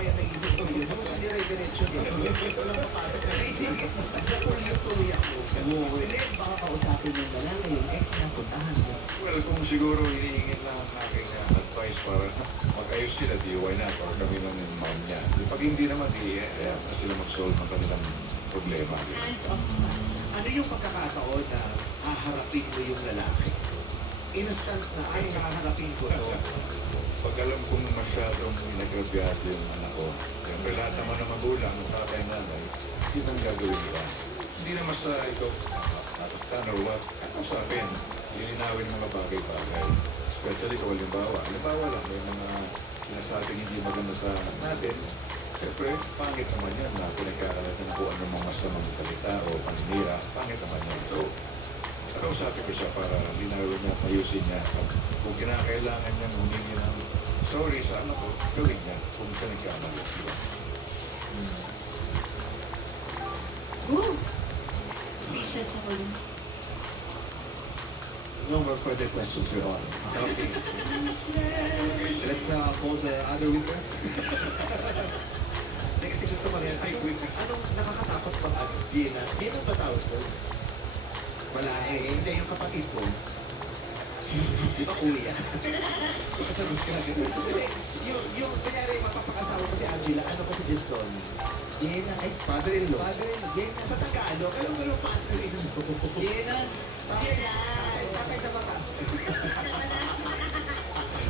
kaya naisip ko yun. Nung sa dire-diretso din, walang papasok na naisip. Natuloy-tuloy ako. Oo, baka kausapin ng lalaki, yung ex niya, puntahan niya. Well, kung siguro hinihingi lang ang aking advice para mag-ayos sila, di why not? Or kami lang ng mom niya. Pag hindi naman, di na sila mag-solve ng kanilang problema. Hands off pass. Ano yung pagkakataon na haharapin mo yung lalaki? Instance na, ay, haharapin ko to. Pag alam kong masyadong inagrabyado yung anak ko, siyempre lahat naman ng magulang, ng tatay, nanay, yun ang gagawin nila. Hindi naman sa ikaw, nasaktan or what, ano sa akin, lilinawin ng mga bagay-bagay. Especially kung halimbawa lang, may mga sinasabing hindi maganda sa anak natin, siyempre, pangit naman yan na pinagkakalatan na kung ano mga masamang salita o paninira, pangit naman yan. So, nakausapin ko siya para linawin niya, ayusin niya. Kung kinakailangan niya humingi ng sorry sa anak ko, gawin niya kung siya nagkamali. Diba? Woo! Speechless ako. No more further questions, Your Honor. Okay. Let's call the other witness. Hindi kasi gusto ko rin. Street witness. Anong nakakatakot ba? Bina? Bina ba tawag ko? Malahe. Hindi, yung kapatid ko. Di ba kuya? Kasagot ka agad. Hindi, yung kanyari mapapakasawa ko si Angela, ano ko si Gestoni? Yena, ay, Father-in-law. Father-in-law. Yena. Sa Tagalog, alam ko yung father-in-law. Yena. Tatay sa batas.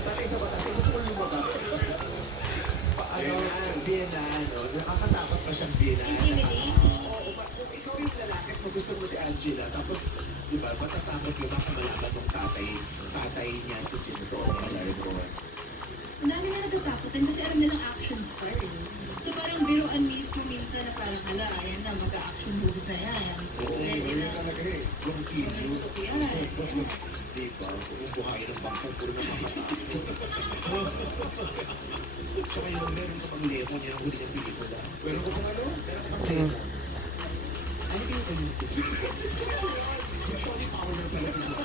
Tatay sa batas. Eh, gusto ko lumabas. Bina, nakakatakot pa siyang Bina. Intimidating. Oo, kung ikaw yung lalaki at gusto mo si Angela, tapos, di ba, matatakot yun baka malaman ng tatay niya si Gestoni. Ang dami nga natatakutan kasi alam nilang action star. Eh. So parang biruan mismo minsan na parang hala, ayan na, mag-action moves na yan. Ready na. Talaga eh, yung kilyo. Tutok yan. Di ba, kung buhayin ng bangko, puro na makatakot. Tsaka yung meron ka pang lemon, yan ang huli niyang pelikula. Pero kung ano, meron ka pang lemon. Ano yung Story Powder talaga.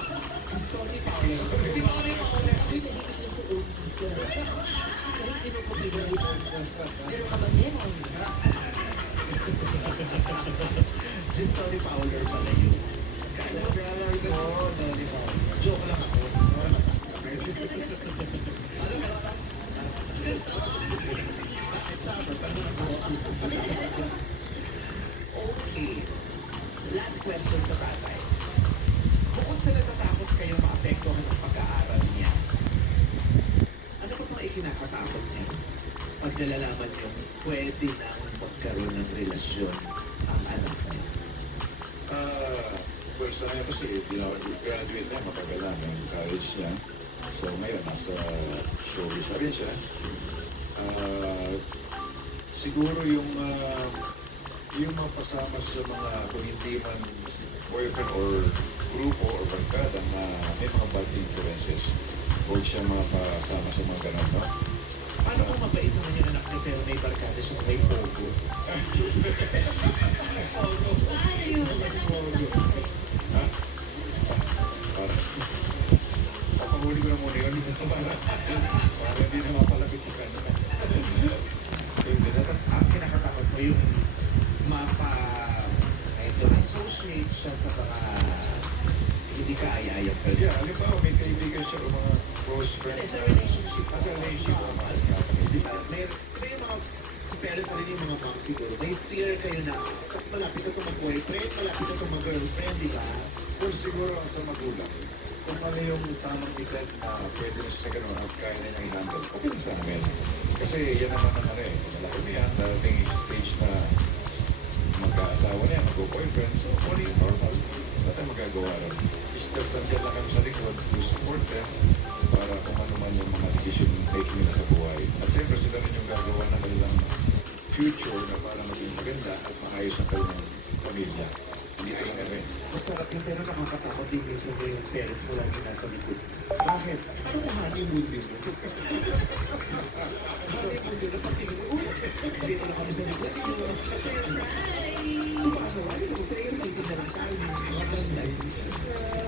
Story Powder. Story Powder. Kasi hindi ka sa ulis. Kahit hindi ko pinag-ipon. Meron ka bang lemon? Just Story Powder pala yun. Joke lang ako. Bakit sabat? Okay. Last question sa tatay. Bukod sa natatakot kayo maapektuhan ng pag-aaral niya, ano pa mga ikinakatakot niya? Pag nalalaman niyo, pwede nang magkaroon ng relasyon ang anak niya. Well, sa ngayon kasi, graduate na, matagal na ng college niya. So ngayon, nasa showbiz na rin siya. Siguro yung mapasama sa mga kung hindi man boyfriend or grupo or barkada na may mga bad influences. Huwag siya mapasama sa mga ganun, no? Paano kung mabait naman yung anak niya pero may barkada siya may pogo? Paano yun? Ha? Papahuli ko na muna yun. Para hindi na mapalapit sa kanya. Ang kinakatakot mo yung mapa-associate siya sa mga hindi kaaya-ayang Kasi person. halimbawa may kaibigan siya o mga close friends. It's a relationship. As a relationship. Di ba? May mga parents na rin yung mga mom siguro. May fear kayo na malapit na itong mag-boyfriend, malapit na itong mag-girlfriend, di ba? Well, siguro sa magulang, kung ano yung tamang edad na pwede na siya sa ganun at kaya na niyang i-handle, okay lang sa amin. Kasi yan naman ang ano eh, malaki mo yan, darating yung stage na mag-aasawa niya, mag-boyfriend, so only normal. Wala tayong magagawa rin. It's just nandiyan lang kami sa likod to support them para kung ano man yung mga decision making nila sa buhay. At siyempre sila rin yung gagawa ng kanilang future na para maging maganda at maayos ang kanilang pamilya. Hindi ko lang kami. Masarap yun, pero nakakatakot din minsan na yung parents mo lagi nasa likod. Bakit? Ano mo honeymoon din mo? Honeymoon din, napatingin mo, uy, dito na kami sa likod. So, paano? Ano yung prayer meeting na lang tayo?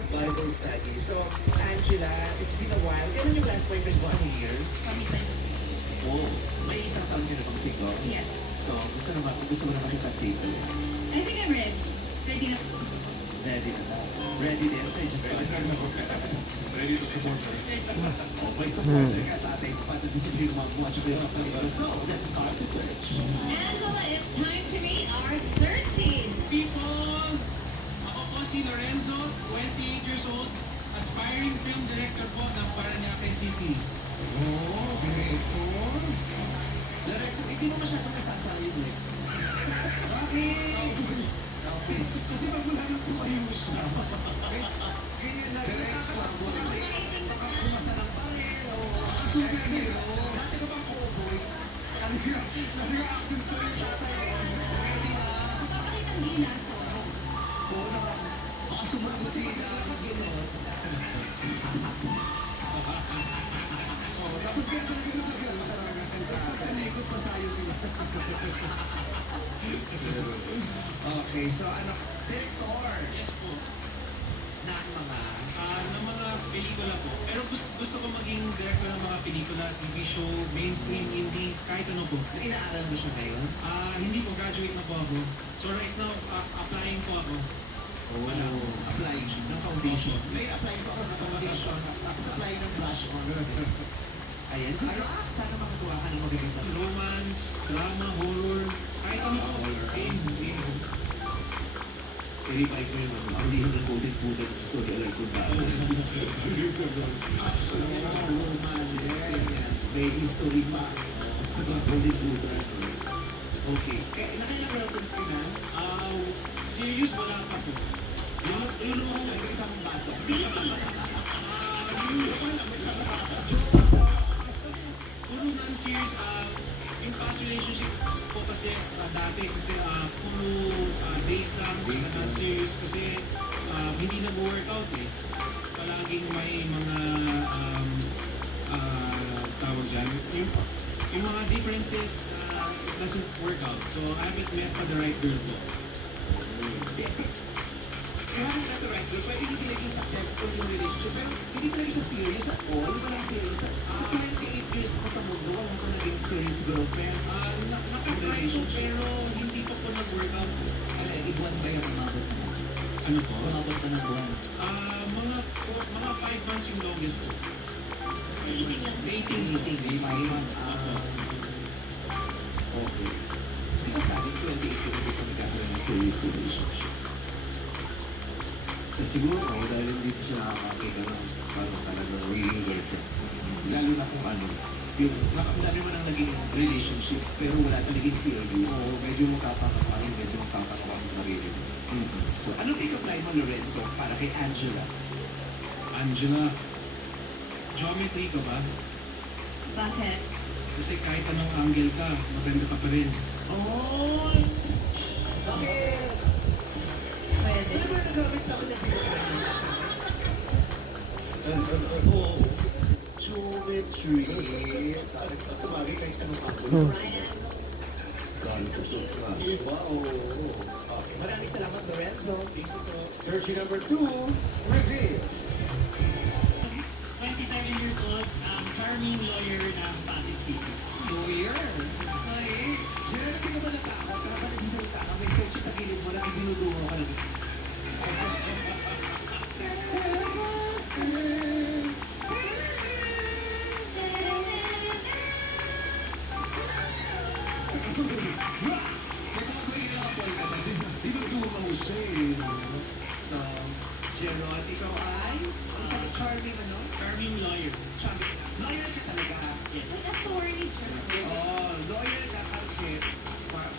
Bible study. So, Angela, it's been a while. Kailan yung last boyfriend mo? Ano year? 2020. Oh, May isang taon ka na bang single? Yes. So, gusto mo na makipag-date ulit? I think I'm ready. Ready na po. Ready na daw. Ready din. So, you just started. Ready to support her. Oh, may supporter ka, tatay. Paano dito yung mga watch ko yung kapalibra? So, let's start the search. Angela, it's time to meet our searchies. People, ako po si Lorenzo, 28 years old, aspiring film director po ng Parañaque City. Oh, director. Lorenzo, hindi mo masyadong nasasali yung Lex. Bakit? Okay. Kasi magmula nung tumayo siya. Ganyan lang. Nakakatakbo na rin. Baka bumasa ng baril. Dati ka bang cowboy? Kasi nga action story siya sa'yo. Papakitang gilas, oh. Oo, baka sumagot siya ng gano'n. Oo, tapos kaya pala gano'n na gano'n. Tapos pag tanikot, masayo nila. Okay, so ano, director Yes po. ng mga Ng mga pelikula po. Pero gusto ko maging director ng mga pelikula, TV show, mainstream, indie, kahit ano po. na inaaral mo siya ngayon? Hindi po, graduate na po ako. So right now, applying po ako. Wala. Applying siya ng foundation. Ngayon, applying ko ako ng foundation. Tapos applying ng blush on. Ayan, good luck. Sana makakuha ka ng magaganda. Romance, drama, horror, kahit ano po. Game. I-revive mo yung paulihin ng golden poodle ng story alert kung ba. Action, romance, ganyan. May history pa. Golden poodle. Okay. Kaya nakailang reference ka na? Serious, wala pa po. Yung mo may isang bata. Puro non-serious, yung past relationship ko kasi dati kasi puro days lang, saka non-serious kasi hindi nag-workout eh. Palaging may mga tawag dyan, yung mga differences doesn't work out. So I haven't met pa the right girl po. You haven't met the right girl. Pwede hindi naging successful yung relationship, pero hindi talaga siya serious at all. Walang serious. Sa 28 years mo sa mundo, wala ka naging serious girlfriend. Nakatry ko pero hindi pa po nag-workout. Ibuan ba yung umabot na? Ano po? Umabot na ng buwan. Mga 5 months yung longest po. Dating lang. Dating. 5 months. Okay. Di ba sabi 28 years hindi ka magkakaroon ng serious relationship? Siguro dahil hindi ko siya nakakakita ng parang talagang real girlfriend. Lalo na kung ano, yung ang dami mo nang naging relationship, pero wala na naging serious. Oo, medyo magkakakapain, medyo magkakakawa sa sarili mo. So, anong i-apply mo, Lorenzo, para kay Angela? Angela, geometry ka ba? Bakit? Kasi kahit anong angle ka, maganda ka pa rin. Oh! Bakit? Pwede. Ano ba nagamit sa akin ng pinag-apply? Oo. Geometry. Sa bagay kahit anong angle. Right angle. Galit ko sa class. Wow. Okay, maraming salamat, Lorenzo. Searching number 2, reveal. 27 years old, charming lawyer ng Pasig City. Lawyer. General, hindi ka ba natakot? Kaya ka nasisalita ka, may search sa gilid mo na dinudungo ka na. Dinudungaw siya eh. So, Gerald, ikaw ay? Ano sabi? Charming ano? Charming lawyer. Charming. Lawyer ka talaga. Yes. Like attorney, Gerald. Oh, lawyer ka kasi bar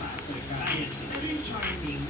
passer ka. Ah, yes. Pero yung charming,